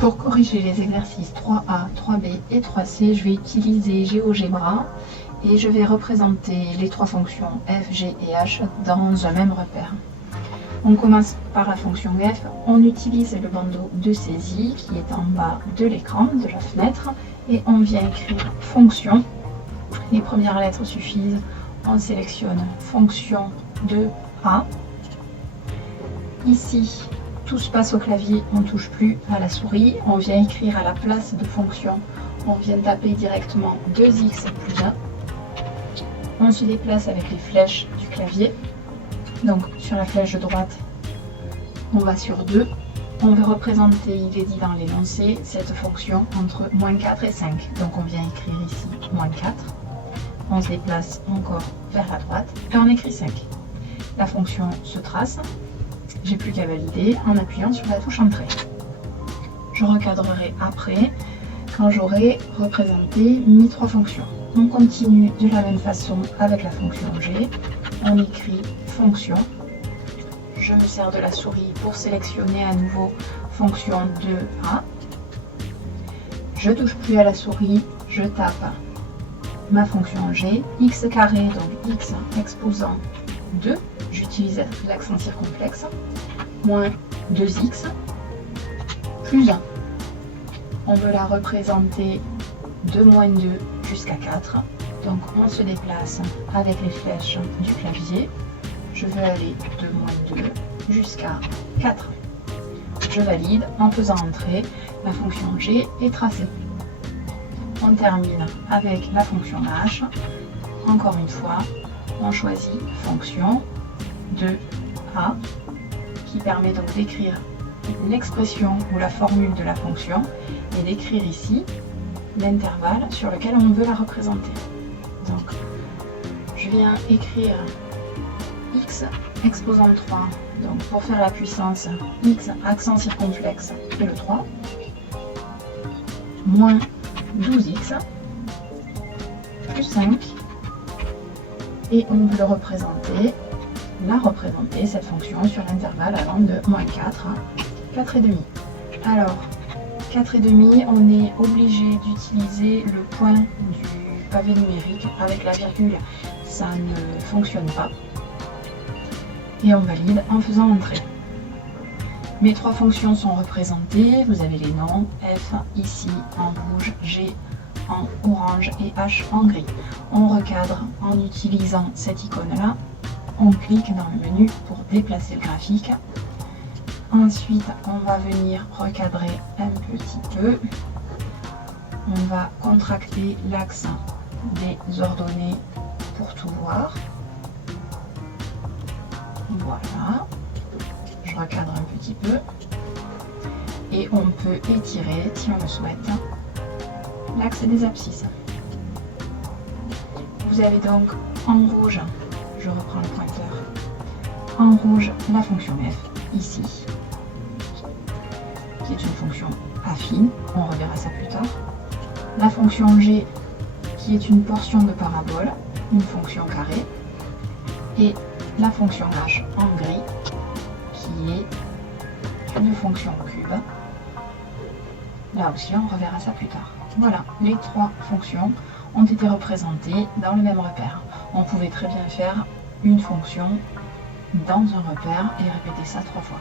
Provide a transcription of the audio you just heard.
Pour corriger les exercices 3A, 3B et 3C, je vais utiliser GeoGebra et je vais représenter les trois fonctions f, g et h dans un même repère. On commence par la fonction f, on utilise le bandeau de saisie qui est en bas de l'écran, de la fenêtre, et on vient écrire fonction. Les premières lettres suffisent, on sélectionne fonction de A. Ici, tout se passe au clavier, on ne touche plus à la souris, on vient écrire à la place de fonction, on vient taper directement 2x plus 1. On se déplace avec les flèches du clavier. Donc sur la flèche de droite, on va sur 2. On veut représenter, il est dit dans l'énoncé, cette fonction entre moins 4 et 5. Donc on vient écrire ici moins 4. On se déplace encore vers la droite et on écrit 5. La fonction se trace. J'ai plus qu'à valider en appuyant sur la touche Entrée. Je recadrerai après quand j'aurai représenté mes trois fonctions. On continue de la même façon avec la fonction G. On écrit fonction. Je me sers de la souris pour sélectionner à nouveau fonction de A. Je touche plus à la souris, je tape ma fonction G, x carré, donc x exposant 2, j'utilise l'accent circonflexe, moins 2x, plus 1. On veut la représenter de moins 2 jusqu'à 4, donc on se déplace avec les flèches du clavier. Je veux aller de moins 2 jusqu'à 4. Je valide en faisant entrer, la fonction G est tracée. On termine avec la fonction H. Encore une fois, on choisit fonction de A qui permet donc d'écrire l'expression ou la formule de la fonction et d'écrire ici l'intervalle sur lequel on veut la représenter. Donc, je viens écrire x exposant 3, donc pour faire la puissance, x accent circonflexe et le 3, moins 12x, plus 5, et on veut la représenter, cette fonction, sur l'intervalle allant de moins 4 à 4,5. Alors, 4,5, on est obligé d'utiliser le point du pavé numérique avec la virgule, ça ne fonctionne pas. Et on valide en faisant entrer. Mes trois fonctions sont représentées, vous avez les noms, F ici en rouge, G en orange et H en gris. On recadre en utilisant cette icône-là. On clique dans le menu pour déplacer le graphique. Ensuite, on va venir recadrer un petit peu. On va contracter l'axe des ordonnées pour tout voir. Voilà. Je recadre un petit peu. Et on peut étirer, si on le souhaite, l'axe des abscisses. Vous avez donc en rouge, je reprends le pointeur, en rouge la fonction f, ici, qui est une fonction affine, on reverra ça plus tard. La fonction g, qui est une portion de parabole, une fonction carrée. Et la fonction h en gris, qui est une fonction cube. Là aussi, on reverra ça plus tard. Voilà, les trois fonctions ont été représentées dans le même repère. On pouvait très bien faire une fonction dans un repère et répéter ça 3 fois.